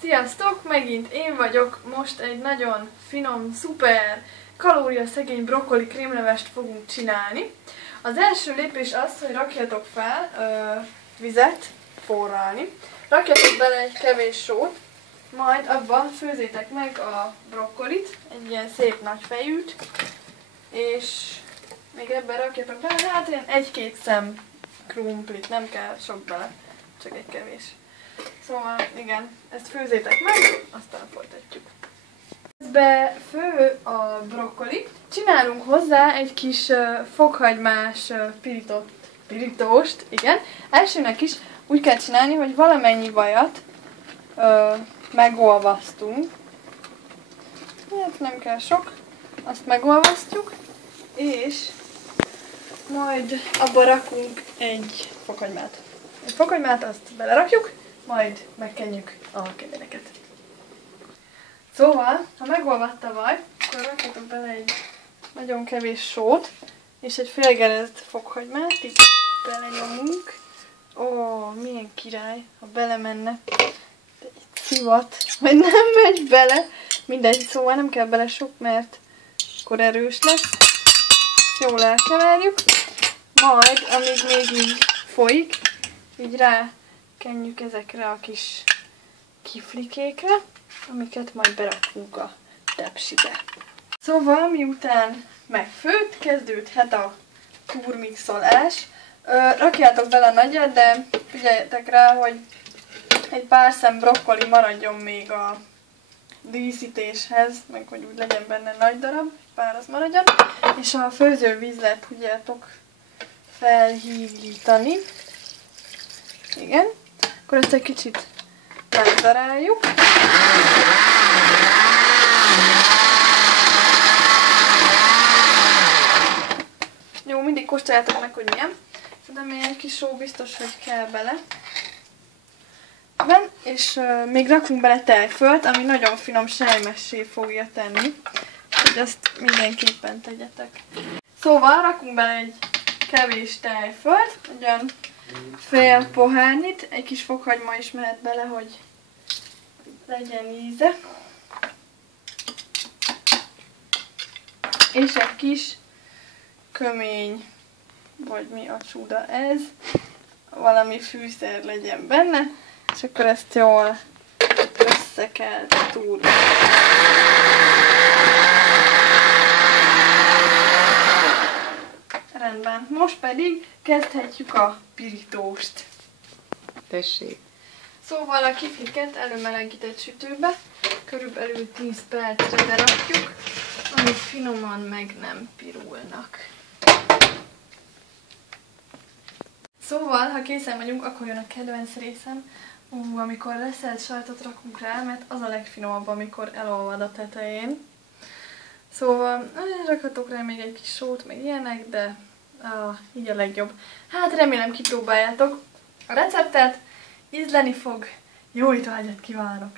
Sziasztok! Megint én vagyok. Most egy nagyon finom, szuper, kalóriaszegény brokkoli krémlevest fogunk csinálni. Az első lépés az, hogy rakjatok fel vizet forralni. Rakjatok bele egy kevés sót, majd abban főzzétek meg a brokkolit, egy ilyen szép nagy fejűt, és még ebben rakjatok bele, hát ilyen 1-2 szem krumplit, nem kell sok bele, csak egy kevés. Szóval igen, ezt főzzétek meg, aztán folytatjuk. Közben fő a brokkoli. Csinálunk hozzá egy kis fokhagymás pirítóst, igen. Elsőnek is úgy kell csinálni, hogy valamennyi vajat megolvasztunk. Hát nem kell sok, azt megolvasztjuk, és majd abba rakunk egy fokhagymát. Egy fokhagymát azt belerakjuk, majd megkenjük a kenyereket. Szóval, ha megolvadt a vaj, akkor rakjatok bele egy nagyon kevés sót, és egy félgerezt fokhagymát, így belenyomunk. Ó, milyen király, ha belemenne. De egy szivat, vagy nem megy bele. Mindegy, szóval nem kell bele sok, mert akkor erős lesz. Jól elkeverjük. Majd, amíg még így folyik, így rákenjük ezekre a kis kiflikékre, amiket majd berakunk a tepsibe. Szóval, miután megfőtt, kezdődhet a turmixolás. Rakjátok bele nagyot, de figyeljetek rá, hogy egy pár szem brokkoli maradjon még a díszítéshez, meg hogy úgy legyen benne nagy darab, pár az maradjon. És a főzővizet tudjátok felhígítani. Igen. Akkor ezt egy kicsit megdaráljuk. Jó, mindig kóstoljátok meg, hogy milyen. De még egy kis só biztos, hogy kell bele. És még rakunk bele tejfölt, ami nagyon finom sejmessé fogja tenni. Úgyhogy azt mindenképpen tegyetek. Szóval rakunk bele egy kevés tejfölt, ugyan fél pohárnyit, egy kis fokhagyma is mehet bele, hogy legyen íze. És egy kis kömény, vagy mi a csuda ez, valami fűszer legyen benne, és akkor ezt jól össze kell túrni. Rendben, most pedig kezdhetjük a pirítóst. Tessék. Szóval a kifliket előmelegített sütőbe körülbelül 10 percre berakjuk, amíg finoman meg nem pirulnak. Szóval, ha készen vagyunk, akkor jön a kedvenc részem, amikor reszelt sajtot rakunk rá, mert az a legfinomabb, amikor elolvad a tetején. Szóval rakhatok rá még egy kis sót, meg ilyenek, de így a legjobb. Hát remélem kipróbáljátok a receptet, ízleni fog, jó étvágyat kívánok!